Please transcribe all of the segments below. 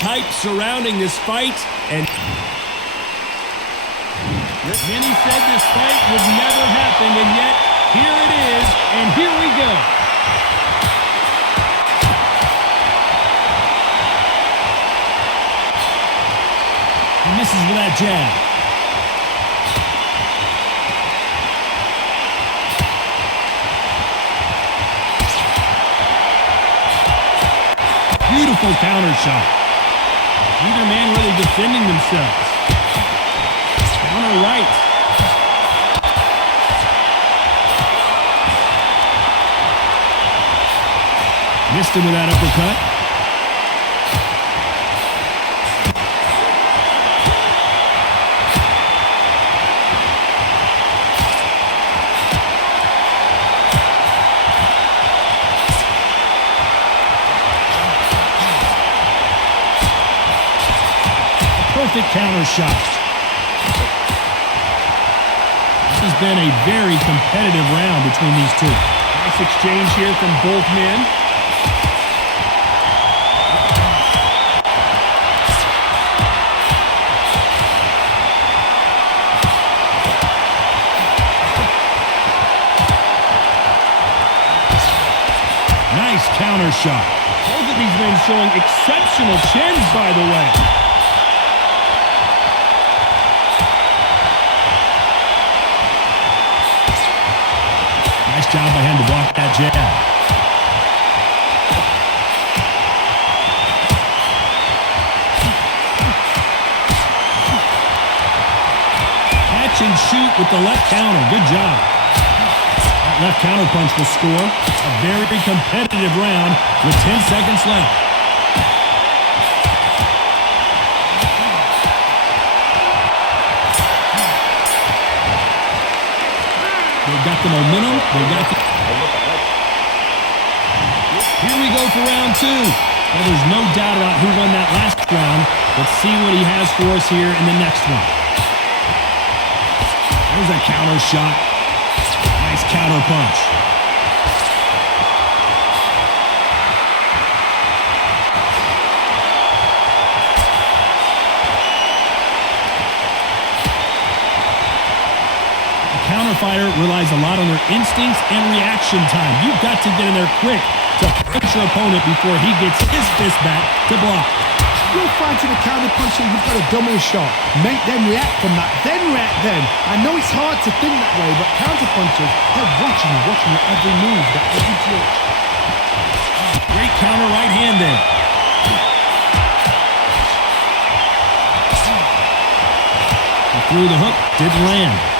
Hype surrounding this fight, and many said this fight would never happen, and yet here it is, and here we go. He misses with that jab. Beautiful counter shot. Neither man really defending themselves. Counter right. Missed him with that uppercut. Perfect counter shot. This has been a very competitive round between these two. Nice exchange here from both men. Nice counter shot. Both of these men showing exceptional chins, by the way. Nice job by him to block that jab. Catch and shoot with the left counter. Good job. That left counter punch will score. A very competitive round with 10 seconds left. They've got the momentum. They've got the... Here we go for round two. Well, there's no doubt about who won that last round. Let's see what he has for us here in the next one. There's a counter shot. Nice counter punch. Fighter relies a lot on their instincts and reaction time. You've got to get in there quick to punch your opponent before he gets his fist back to block. You're fighting a counter puncher, you've got a double shot. Make them react from that, then react then. I know it's hard to think that way, but counter punchers, they're watching your every move, that every twitch. Great counter right hand there. He threw the hook, didn't land.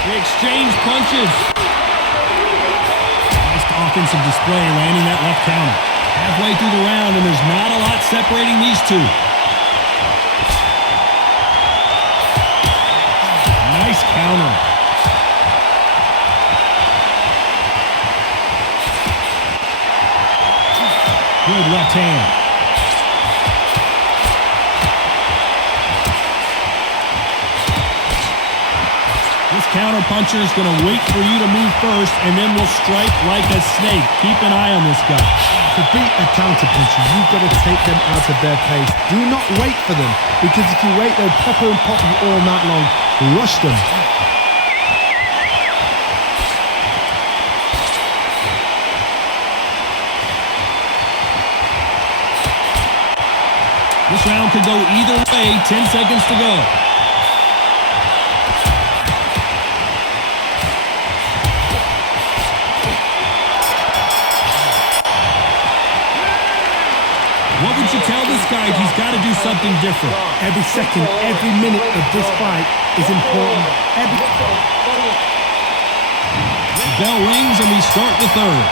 They exchange punches. Nice offensive display, landing that left counter. Halfway through the round, and there's not a lot separating these two. Nice counter. Good left hand. Counter puncher is going to wait for you to move first and then will strike like a snake. Keep an eye on this guy. To beat a counter puncher, you've got to take them out of their pace. Do not wait for them, because if you wait, they'll pepper and pop you all night long. Rush them. This round could go either way. 10 seconds to go. What would you tell this guy if he's got to do something different? Every second, every minute of this fight is important. The bell rings and we start the third.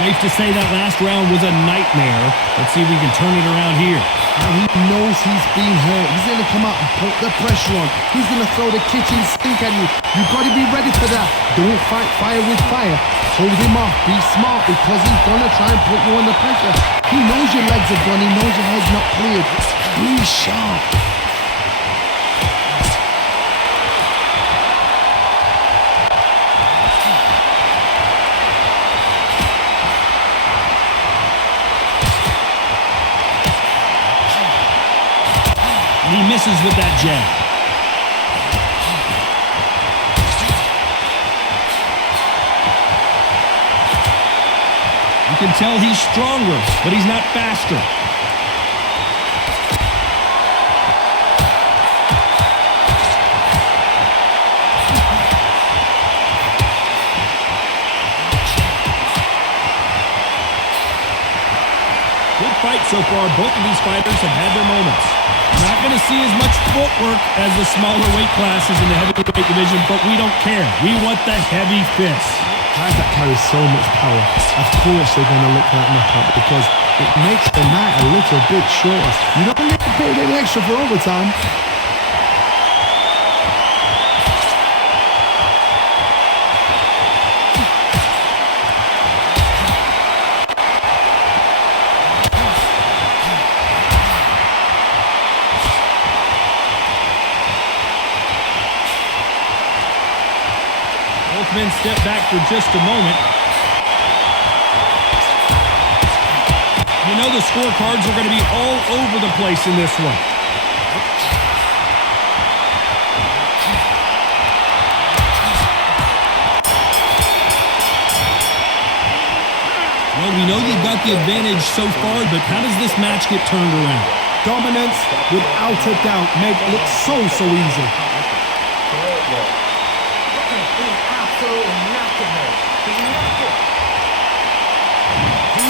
Safe to say that last round was a nightmare. Let's see if we can turn it around here. Now he knows he's been hurt. He's going to come out and put the pressure on. He's going to throw the kitchen sink at you. You've got to be ready for that. Don't fight fire with fire. Hold him off. Be smart, because he's going to try and put you under pressure. He knows your legs are gone. He knows your head's not cleared. Be sharp. And he misses with that jab. You can tell he's stronger, but he's not faster. Good fight so far. Both of these fighters have had their moments. Not going to see as much footwork as the smaller weight classes in the heavyweight division, but we don't care. We want the heavy fists. Guys that carry so much power, of course they're going to look like knockout because it makes the night a little bit shorter. You don't need to pay any extra for overtime. Both men step back for just a moment. You know the scorecards are going to be all over the place in this one. Well, we know you've got the advantage so far, but how does this match get turned around? Dominance, without a doubt, made it look so easy.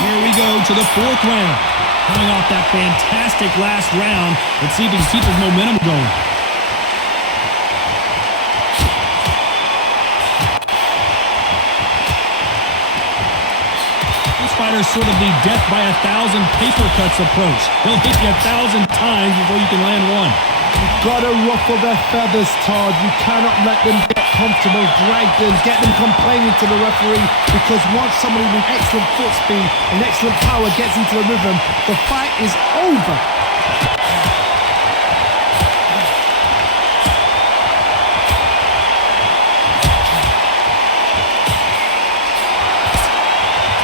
Here we go to the fourth round. Coming off that fantastic last round. Let's see if he can keep his momentum going. This fighter's sort of the death by 1,000 paper cuts approach. He'll hit you 1,000 times before you can land one. You've got to ruffle their feathers, Todd. You cannot let them get comfortable, drag them, get them complaining to the referee, because once somebody with excellent foot speed and excellent power gets into the rhythm, the fight is over.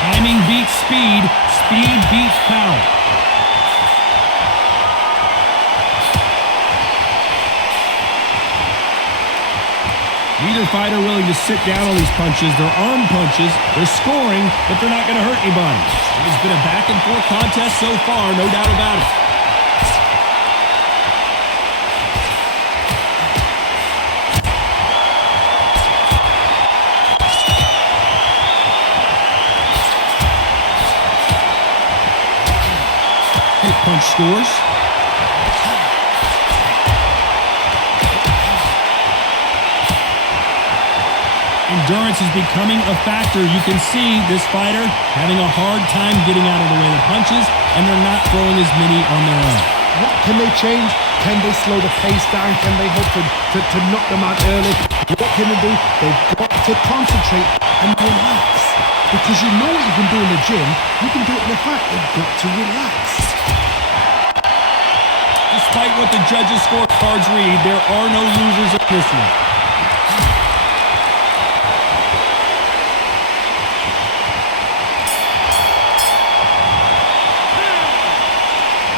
Timing beats speed, speed beats power. Neither fighter willing to sit down on these punches. They're arm punches. They're scoring, but they're not going to hurt anybody. It's been a back-and-forth contest so far, no doubt about it. Hit punch scores. Endurance is becoming a factor. You can see this fighter having a hard time getting out of the way of punches, and they're not throwing as many on their own. What can they change? Can they slow the pace down? Can they hope to knock them out early? What can they do? They've got to concentrate and relax. Because you know what you can do in the gym, you can do it in the fight. They've got to relax. Despite what the judges' scorecards read, there are no losers in this one.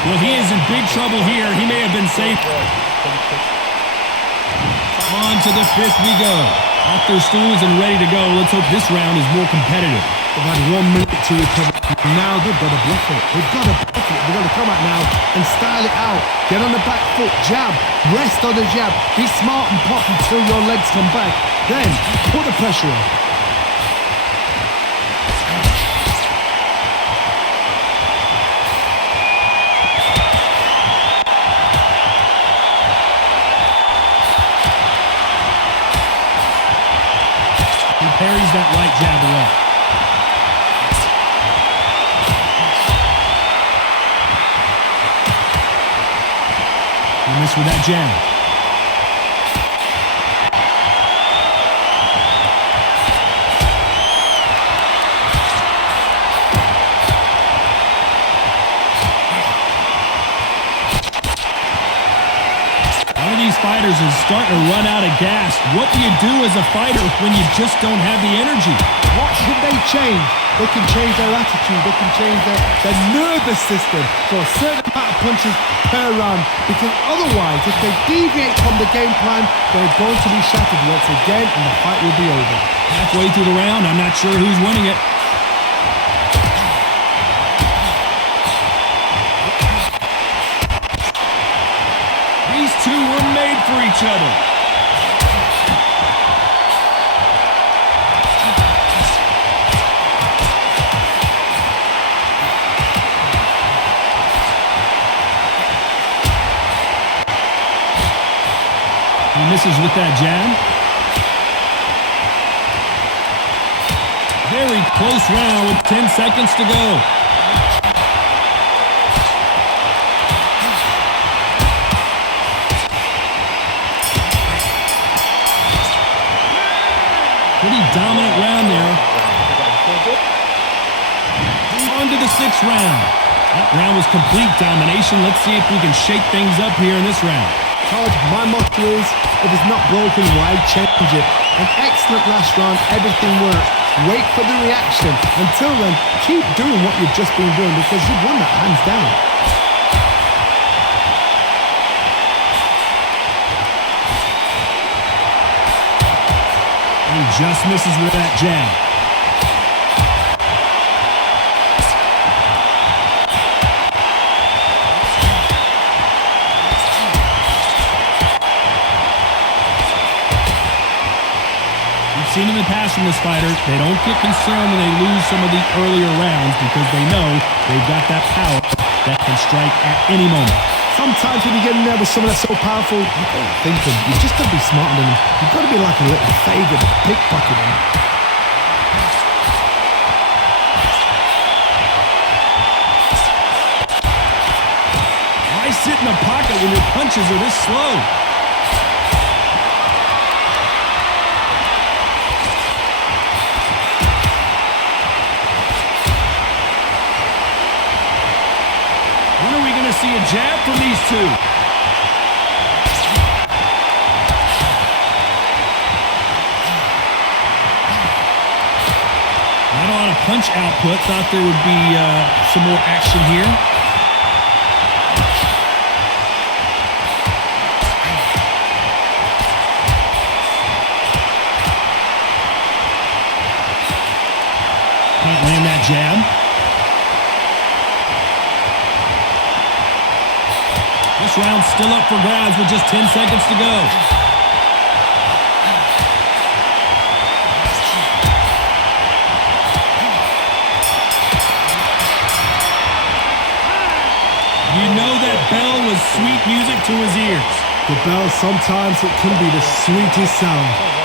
Well, he is in big trouble here. He may have been safe. On to the fifth we go. Off their stools and ready to go. Let's hope this round is more competitive. They've had 1 minute to recover. Now they've got to bluff it. They've got to bluff it. They've got to come out now and style it out. Get on the back foot, jab, rest on the jab. Be smart and pop until your legs come back. Then put the pressure on. Parries that right jab away. He missed with that jab. One of these fighters is starting to run out of gas. What do you do as a fighter when you just don't have the energy? What should they change? They can change their attitude. They can change their nervous system for a certain amount of punches per round. Because otherwise, if they deviate from the game plan, they're going to be shattered once again and the fight will be over. Halfway through the round, I'm not sure who's winning it. These two were made for each other. He misses with that jab. Very close round with 10 seconds to go. Pretty dominant round there. On to the 6th round. That round was complete domination. Let's see if we can shake things up here in this round. Todd, my motto is, if it's not broken, why change it? An excellent last round, everything worked. Wait for the reaction. Until then, keep doing what you've just been doing because you've won that hands down. He just misses with that jab. Seen in the past from this fighter, they don't get concerned when they lose some of the earlier rounds because they know they've got that power that can strike at any moment. Sometimes when you get in there with someone that's so powerful, you don't think them. You've just got to be smarter than them. You've got to be like a little favourite, pickpocketing. Why sit in the pocket when your punches are this slow? See a jab from these two. Not a lot of punch output. Thought there would be some more action here. Can't land that jab. This round's still up for grabs with just 10 seconds to go. You know that bell was sweet music to his ears. The bell, sometimes it can be the sweetest sound.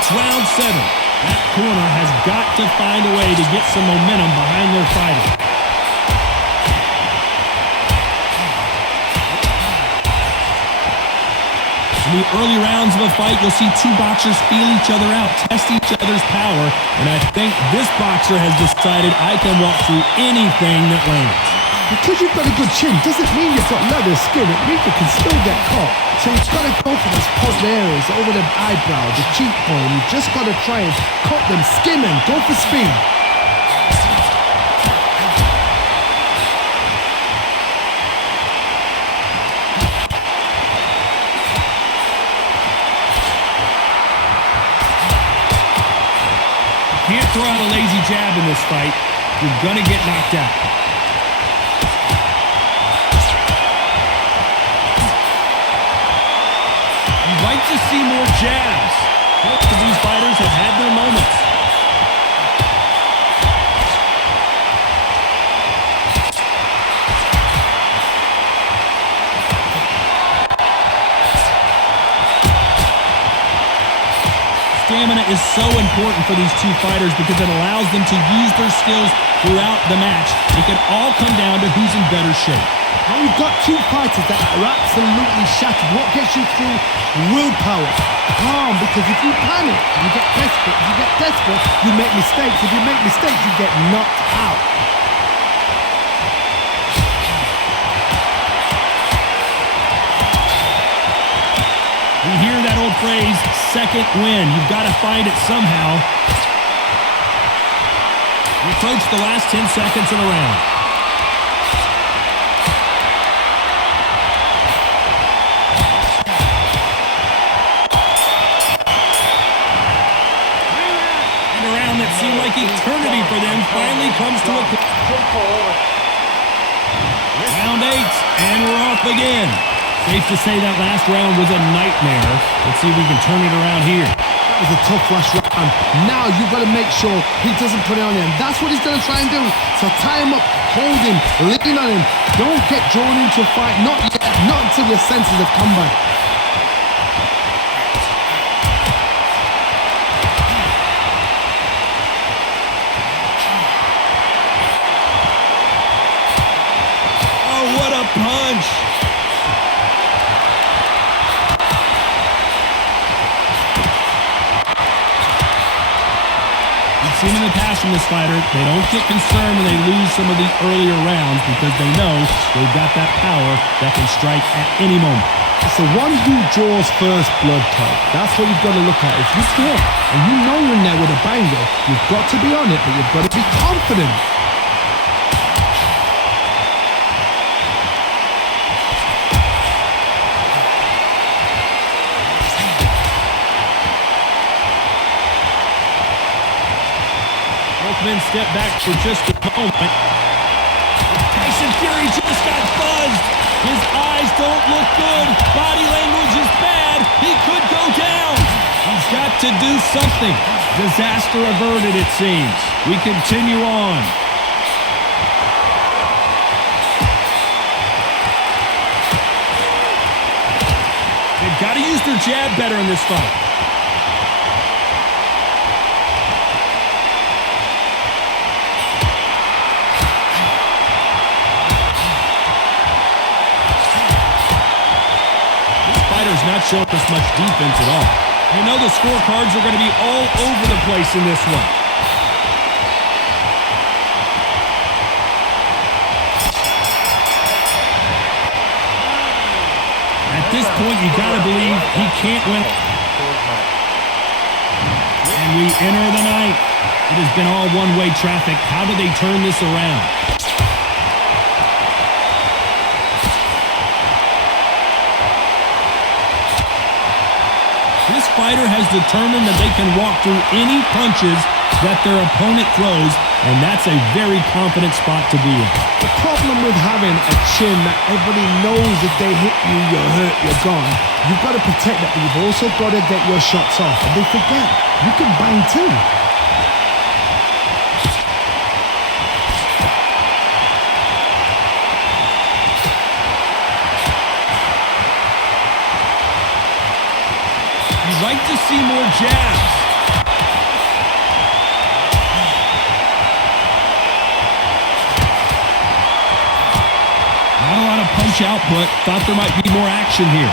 It's round 7. That corner has got to find a way to get some momentum behind their fighter. In the early rounds of a fight, you'll see two boxers feel each other out, test each other's power, and I think this boxer has decided I can walk through anything that lands. Because you've got a good chin doesn't mean you've got leather skin. It means you can still get caught. So you've got to go for those puzzle areas over the eyebrow, the cheekbone. You've just got to try and cut them, skim them, go for speed. Can't throw out a lazy jab in this fight. You're going to get knocked out. Like to see more jabs. Both of these fighters have had their moments. Stamina is so important for these two fighters because it allows them to use their skills throughout the match. It can all come down to who's in better shape. Now you've got two fighters that are absolutely shattered. What gets you through? Willpower. Calm, because if you panic, you get desperate. If you get desperate, you make mistakes. If you make mistakes, you get knocked out. We hear that old phrase, second win. You've got to find it somehow. We approach the last 10 seconds of the round. And a round that seemed like eternity for them finally comes to a close. Round 8, and we're off again. Safe to say that last round was a nightmare. Let's see if we can turn it around here. That was a tough last round. Now you've got to make sure he doesn't put it on you. And that's what he's going to try and do. So tie him up, hold him, lean on him. Don't get drawn into a fight. Not yet. Not until your senses have come back. Oh, what a punch! Seen in the past from this fighter, they don't get concerned when they lose some of the earlier rounds because they know they've got that power that can strike at any moment. It's the one who draws first blood, Todd. That's what you've got to look at. If you hit and you know you're in there with a banger, you've got to be on it, but you've got to be confident. Men step back for just a moment. Tyson Fury just got buzzed. His eyes don't look good. Body language is bad. He could go down. He's got to do something. Disaster averted, it seems. We continue on. They've got to use their jab better in this fight. Not showing us much defense at all. You know the scorecards are going to be all over the place in this one. At this point, you got to believe he can't win. And we enter the ninth. It has been all one-way traffic. How do they turn this around? This fighter has determined that they can walk through any punches that their opponent throws, and that's a very confident spot to be in. The problem with having a chin that everybody knows if they hit you, you're hurt, you're gone. You've got to protect that, but you've also got to get your shots off. And they forget, you can bang too. Like to see more jabs. Not a lot of punch output. Thought there might be more action here.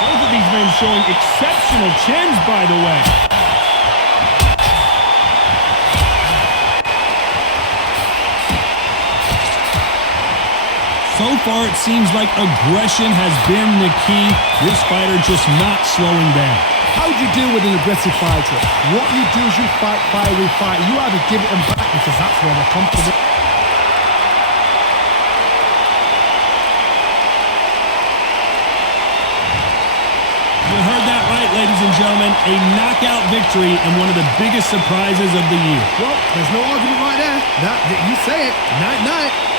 Both of these men showing exceptional chins, by the way. So far, it seems like aggression has been the key. This fighter just not slowing down. How do you deal with an aggressive fighter? What you do is you fight, fire with fire. You either give it them back because that's where they're comfortable. You heard that right, ladies and gentlemen. A knockout victory and one of the biggest surprises of the year. Well, there's no argument right there. You say it. Night-night.